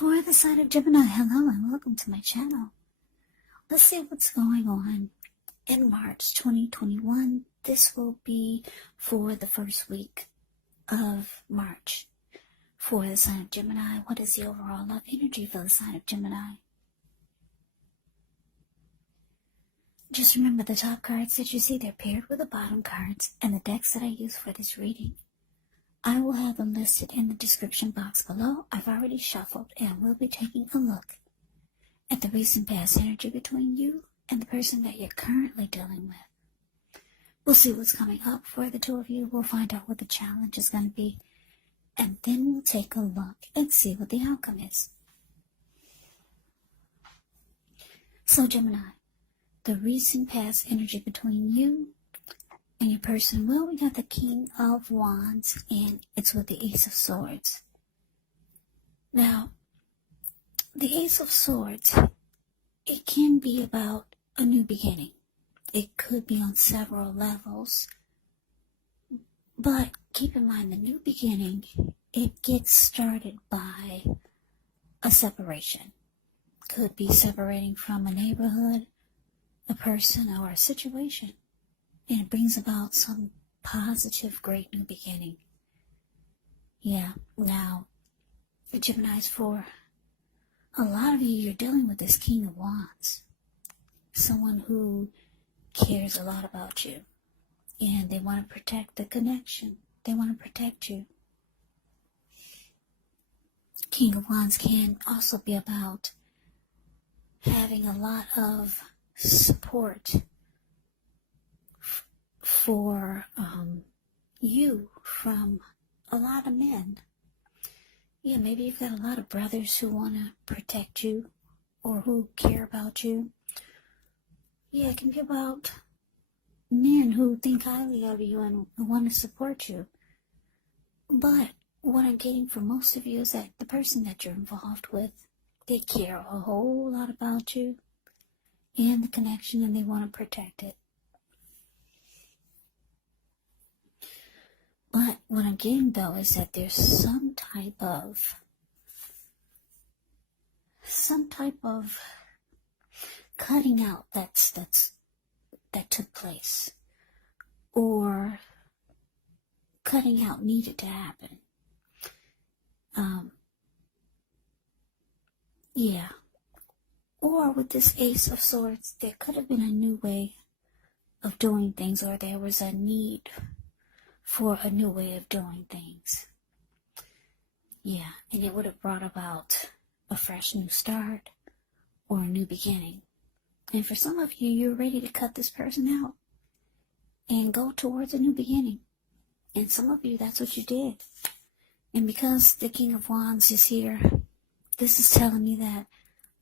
For the sign of Gemini, hello and welcome to my channel. Let's see what's going on in March 2021. This will be for the first week of March. For the sign of Gemini, what is the overall love energy for the sign of Gemini? Just remember the top cards that you see, they're paired with the bottom cards and the decks that I use for this reading. I will have them listed in the description box below. I've already shuffled and we'll be taking a look at the recent past energy between you and the person that you're currently dealing with. We'll see what's coming up for the two of you. We'll find out what the challenge is going to be. And then we'll take a look and see what the outcome is. So Gemini, the recent past energy between you and your person, well, we got the King of Wands, and it's with the Ace of Swords. Now, the Ace of Swords, it can be about a new beginning. It could be on several levels. But keep in mind, the new beginning, it gets started by a separation. Could be separating from a neighborhood, a person, or a situation. And it brings about some positive, great new beginning. Yeah, now, Geminis, for a lot of you, you're dealing with this King of Wands. Someone who cares a lot about you. And they want to protect the connection. They want to protect you. King of Wands can also be about having a lot of support for you from a lot of men. Yeah, maybe you've got a lot of brothers who want to protect you or who care about you. Yeah, it can be about men who think highly of you and want to support you. But what I'm getting from most of you is that the person that you're involved with, they care a whole lot about you and the connection, and they want to protect it. But what I'm getting, though, is that there's some type of cutting out that took place, or cutting out needed to happen. Yeah. Or with this Ace of Swords, there could have been a new way of doing things, or there was a need for a new way of doing things. Yeah, and it would have brought about a fresh new start or a new beginning. And for some of you, you're ready to cut this person out and go towards a new beginning. And some of you, that's what you did. And because the King of Wands is here, this is telling me that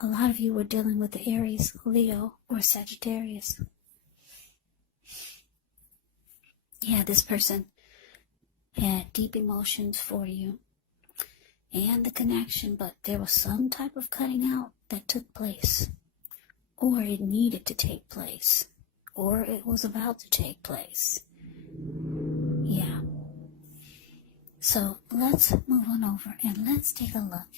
a lot of you were dealing with the Aries, Leo, or Sagittarius. Yeah, this person had deep emotions for you and the connection, but there was some type of cutting out that took place, or it needed to take place, or it was about to take place. Yeah. So let's move on over and let's take a look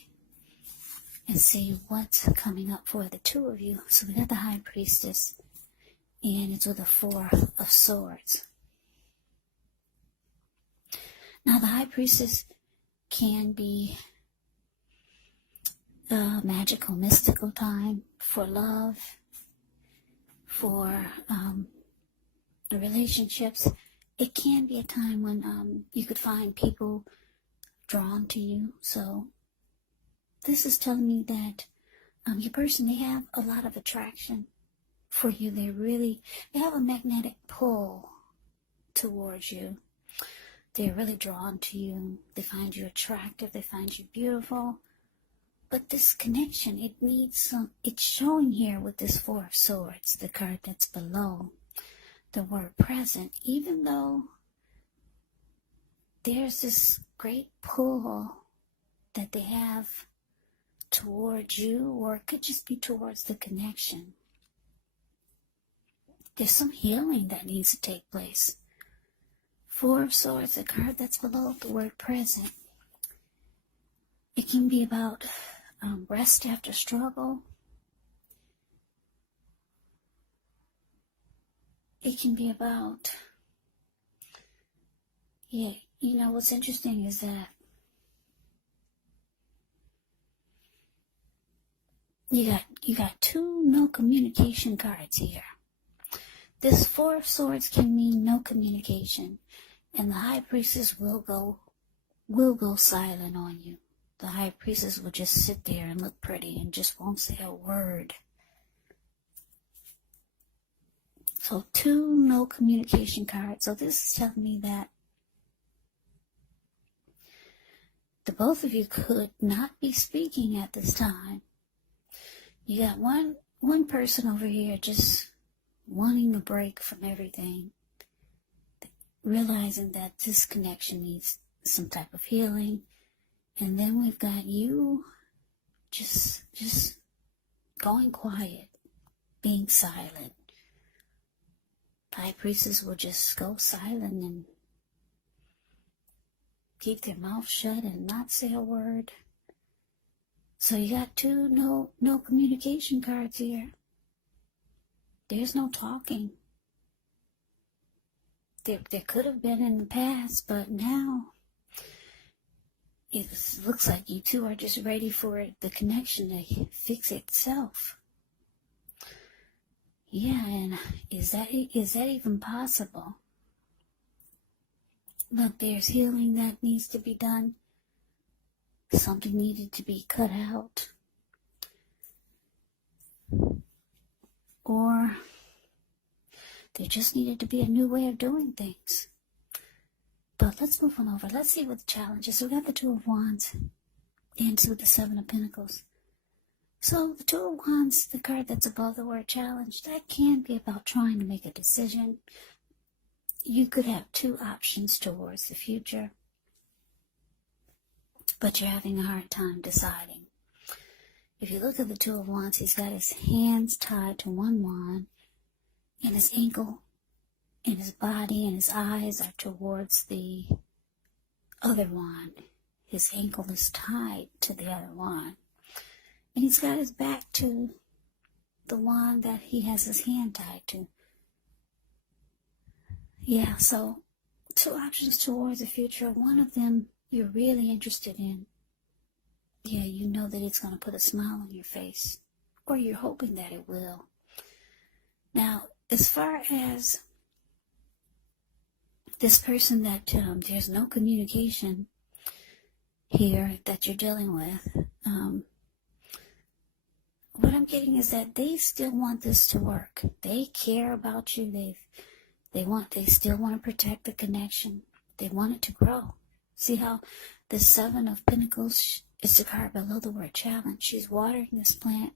and see what's coming up for the two of you. So we got the High Priestess, and it's with a Four of Swords. Now, the High Priestess can be a magical, mystical time for love, for the relationships. It can be a time when you could find people drawn to you. So this is telling me that your person, they have a lot of attraction for you. They have a magnetic pull towards you. They're really drawn to you. They find you attractive. They find you beautiful. But this connection, it's showing here with this Four of Swords, the card that's below the word present, even though there's this great pull that they have towards you, or it could just be towards the connection. There's some healing that needs to take place. Four of Swords, the card that's below the word present. It can be about rest after struggle. It can be about, what's interesting is that you got two no communication cards here. This Four of Swords can mean no communication, and the High Priestess will go silent on you. The High Priestess will just sit there and look pretty and just won't say a word. So two no communication cards. So this is telling me that the both of you could not be speaking at this time. You got one person over here just wanting a break from everything, realizing that this connection needs some type of healing. And then we've got you just going quiet, being silent. High Priestess will just go silent and keep their mouth shut and not say a word. So you got two no communication cards here. There's no talking. There could have been in the past, but now it looks like you two are just ready for the connection to fix itself. Yeah, and is that even possible? Look, there's healing that needs to be done. Something needed to be cut out. Or there just needed to be a new way of doing things. But let's move on over. Let's see what the challenge is. So we got the Two of Wands and with the Seven of Pentacles. So the Two of Wands, the card that's above the word challenge, that can be about trying to make a decision. You could have two options towards the future, but you're having a hard time deciding. If you look at the Two of Wands, he's got his hands tied to one wand, and his ankle and his body and his eyes are towards the other wand. His ankle is tied to the other wand. And he's got his back to the wand that he has his hand tied to. Yeah, so two options towards the future. One of them you're really interested in. Yeah, you know that it's going to put a smile on your face. Or you're hoping that it will. Now, as far as this person that there's no communication here that you're dealing with, what I'm getting is that they still want this to work. They care about you. They still want to protect the connection. They want it to grow. See how the Seven of Pentacles is the card below the word challenge. She's watering this plant.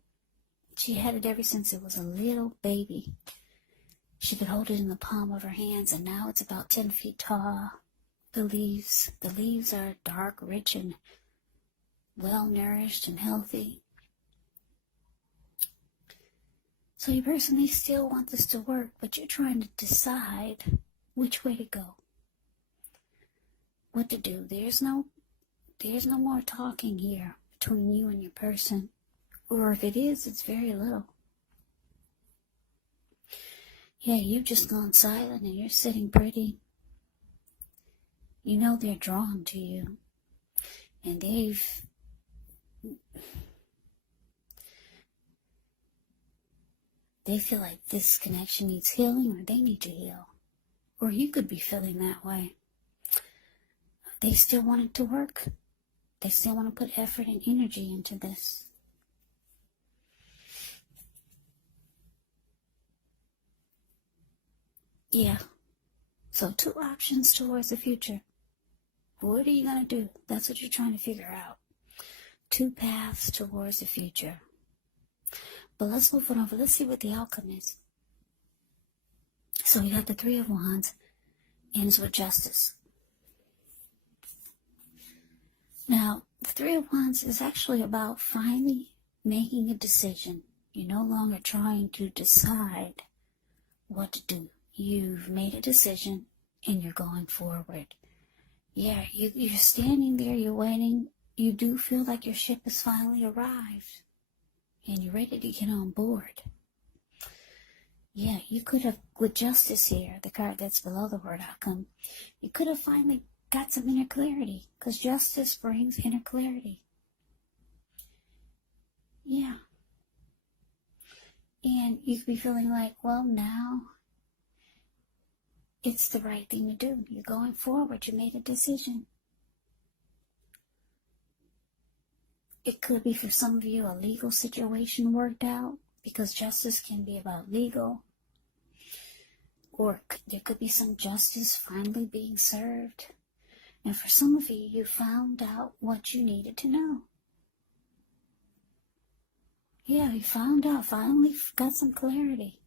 She had it ever since it was a little baby. She could hold it in the palm of her hands, and now it's about 10 feet tall. The leaves are dark, rich, and well-nourished and healthy. So you personally still want this to work, but you're trying to decide which way to go. What to do. There's no more talking here between you and your person. Or if it is, it's very little. Yeah, you've just gone silent and you're sitting pretty. You know they're drawn to you. And they feel like this connection needs healing, or they need to heal. Or you could be feeling that way. They still want it to work. They still want to put effort and energy into this. Yeah. So two options towards the future. What are you going to do? That's what you're trying to figure out. Two paths towards the future. But let's move on over. Let's see what the outcome is. So we got the Three of Wands, ends with Justice. Now, the Three of Wands is actually about finally making a decision. You're no longer trying to decide what to do. You've made a decision and you're going forward. Yeah, you're standing there, you're waiting you do feel like your ship has finally arrived and you're ready to get on board. Yeah, you could have, with justice here, the card that's below the word outcome, you could have finally got some inner clarity, because justice brings inner clarity. Yeah. And you could be feeling like, well, now it's the right thing to do. You're going forward. You made a decision. It could be for some of you a legal situation worked out, because justice can be about legal. Or there could be some justice finally being served. And for some of you, you found out what you needed to know. Yeah, you found out, finally got some clarity.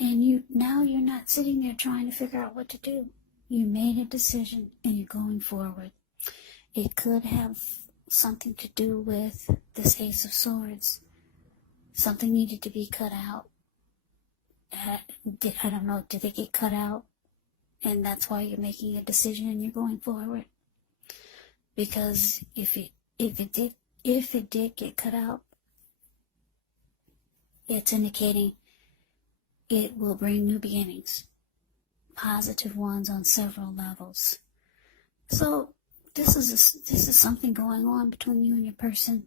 And now you're not sitting there trying to figure out what to do. You made a decision and you're going forward. It could have something to do with this Ace of Swords. Something needed to be cut out. I don't know, did it get cut out? And that's why you're making a decision and you're going forward. Because if it did get cut out, it's indicating it will bring new beginnings, positive ones on several levels. So this is something going on between you and your person.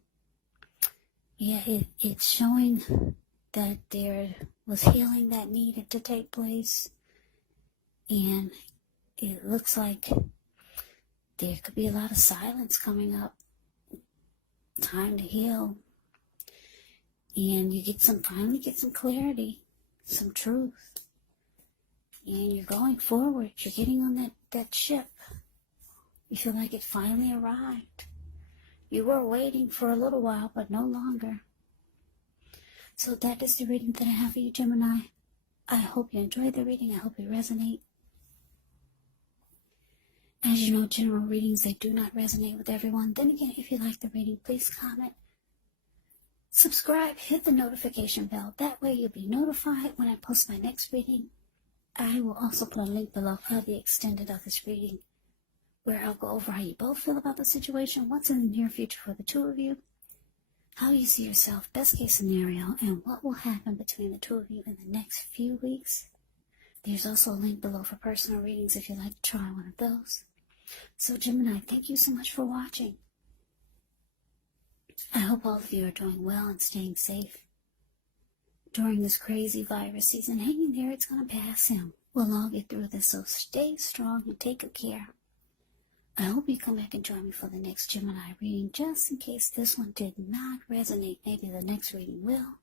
Yeah, it's showing that there was healing that needed to take place, and it looks like there could be a lot of silence coming up. Time to heal, and you finally get some clarity, some truth, and you're going forward. You're getting on that ship. You feel like it finally arrived. You were waiting for a little while, but no longer. So that is the reading that I have for you, Gemini. I hope you enjoyed the reading. I hope you resonate. As you know, general readings, they do not resonate with everyone. Then again, if you like the reading, please comment, subscribe, hit the notification bell. That way you'll be notified when I post my next reading. I will also put a link below of the extended of this reading, where I'll go over how you both feel about the situation, what's in the near future for the two of you, how you see yourself, best case scenario, and what will happen between the two of you in the next few weeks. There's also a link below for personal readings if you'd like to try one of those. So Gemini, thank you so much for watching. I hope all of you are doing well and staying safe during this crazy virus season. Hang in there, it's going to pass soon. We'll all get through this, so stay strong and take good care. I hope you come back and join me for the next Gemini reading, just in case this one did not resonate. Maybe the next reading will.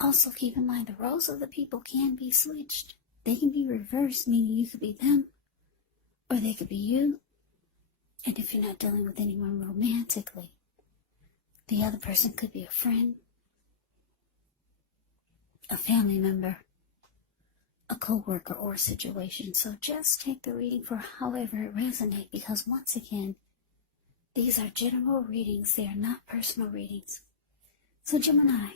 Also, keep in mind the roles of the people can be switched. They can be reversed, meaning you could be them, or they could be you. And if you're not dealing with anyone romantically, the other person could be a friend, a family member, a co-worker, or a situation. So just take the reading for however it resonates, because once again, these are general readings. They are not personal readings. So Gemini,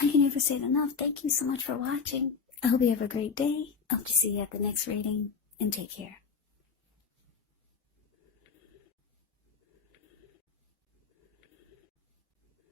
I can never say it enough. Thank you so much for watching. I hope you have a great day. I hope to see you at the next reading, and take care.